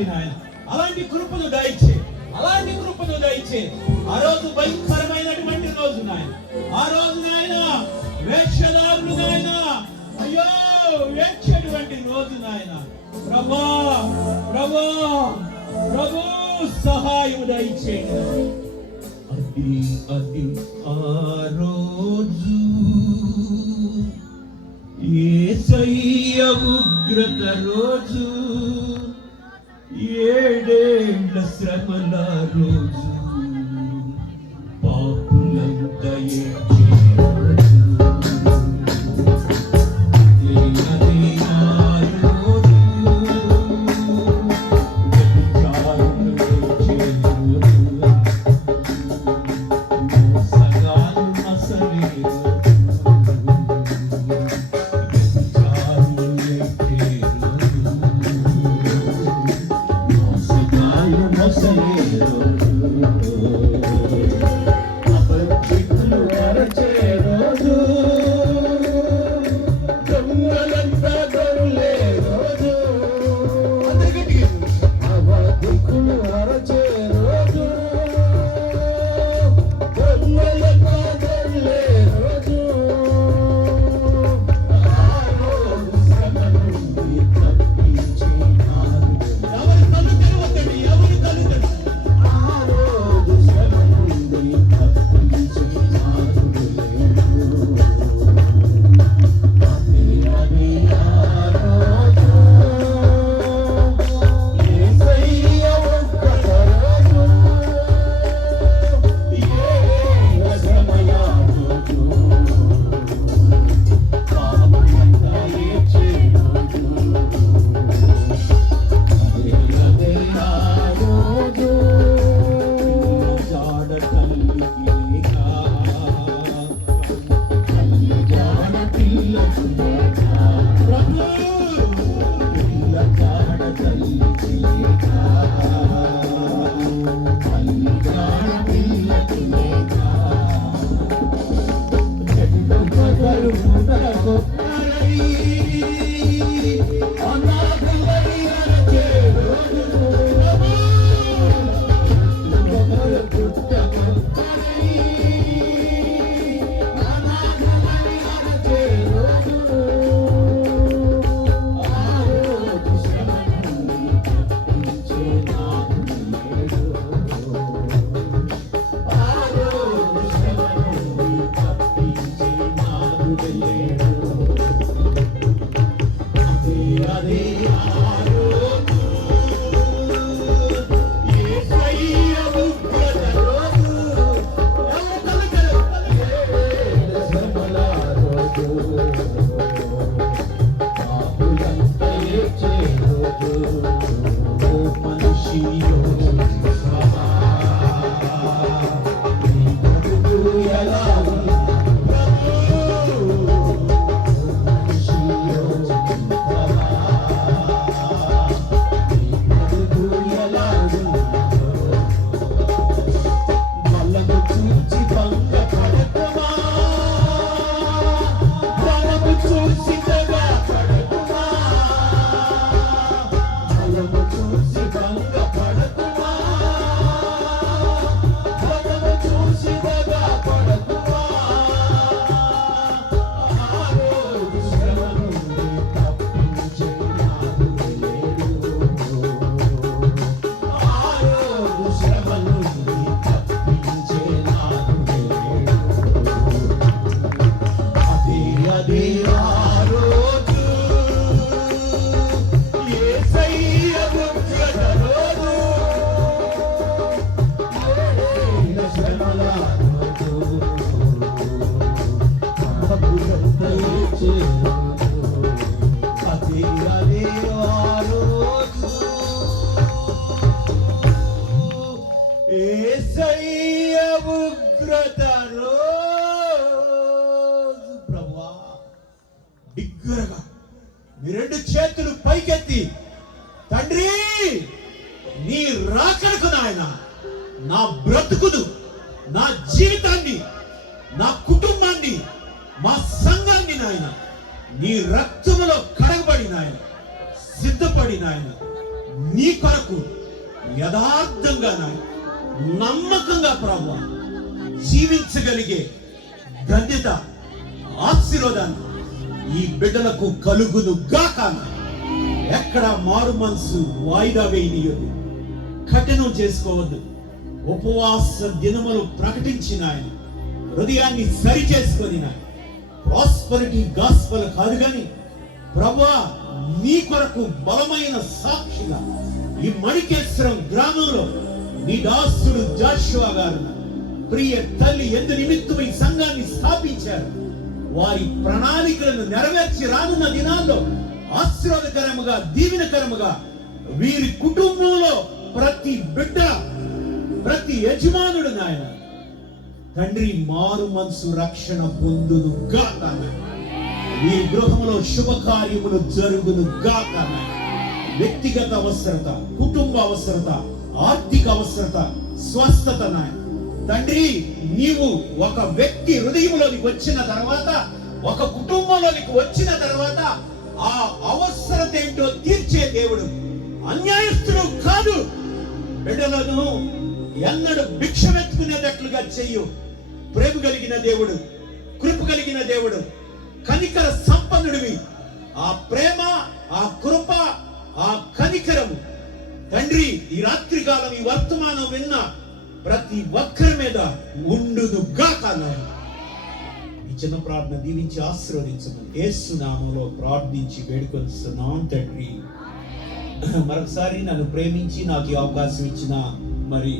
ఉండాలి నాయన. అలాంటి కృపను దయచే, అలాంటి కృపను దయచే. ఆ రోజు భయంకరమైనటువంటి రోజు నాయన. ఆ రోజు నాయన వేక్షదారులు నాయన, అయ్యో వేక్షటువంటి రోజు నాయన. ప్రభా ప్రభా ప్రభు సహాయం దయచేయండి. అది ఆ రోజు యేసయ్య ఉగ్రత రోజు, 7 ఏళ్ల శ్రమల రోజు, పాపులంతా ఏడ్చే రోజు. బిగ్గరగా మీ 2 చేతులు పైకెత్తి, తండ్రి నీ రాకడకు నాయన నా బ్రతుకును, నా జీవితాన్ని, నా కుటుంబాన్ని, మా సంఘాన్ని నాయన నీ రక్తములో కడగబడి నాయన సిద్ధపడి నాయన నీ కొరకు యథార్థంగా నమ్మకంగా ప్రభువా జీవించగలిగే ధన్యత, ఆశీర్వాదాన్ని ఈ బిడ్డలకు కలుగును గాక. ఎక్కడ మారు మనసు వాయిదా వేయనీయొద్దు, కఠినం చేసుకోవద్దు. ఉపవాస దినములు ప్రకటించిన ఆయన హృదయాన్ని సరి చేసుకొని ప్రాస్పరిటీ గాస్పల్ కాదు కానీ ప్రభువా నీ కొరకు బలమైన సాక్షిగా ఈ మణికేశ్వరం గ్రామంలో నీ దాసుడు జాషువా గారు ప్రియ తల్లి ఎందు నిమిత్తం ఈ సంఘాన్ని స్థాపించారు. వారి ప్రణాళికలను నెరవేర్చి రానున్న దినాల్లో ఆశీర్వాదకరముగా, దీవెనకరముగా వీరి కుటుంబంలో ప్రతి బిడ్డ, ప్రతి యజమానుడు నాయన తండ్రి మారు మనసు రక్షణ పొందును గాక. ఈ గృహంలో శుభకార్యములు జరుగును గాక. వ్యక్తిగత అవసరత, కుటుంబ అవసరత, ఆర్థిక అవసరత, స్వస్థత నాయన తండ్రి నీవు ఒక వ్యక్తి హృదయంలోనికి వచ్చిన తర్వాత, ఒక కుటుంబంలోనికి వచ్చిన తర్వాత ఆ అవసరత ఏంటో తీర్చే దేవుడు, అన్యాయస్తుడు కాదు. బిడ్డలను ఎన్నడూ భిక్షమెత్తుకునేటట్లుగా చెయ్యు. ప్రేమ కలిగిన దేవుడు, కృప కలిగిన దేవుడు, కనికర సంపన్నుడివి. ఆ ప్రేమ, ఆ కృప, ఆ కనికరము తండ్రి ఈ రాత్రి కాలం ఈ వర్తమానం విన్న ప్రతి ఒక్కరి మీద ఉండును గాక. ఈ చిన్న ప్రార్థన దీవించి ఆశీర్వదించమని యేసు నామములో ప్రార్థించి వేడుకొనిస్తున్నాం తండ్రి. మరొకసారి నన్ను ప్రేమించి నాకు ఈ అవకాశం ఇచ్చిన మరి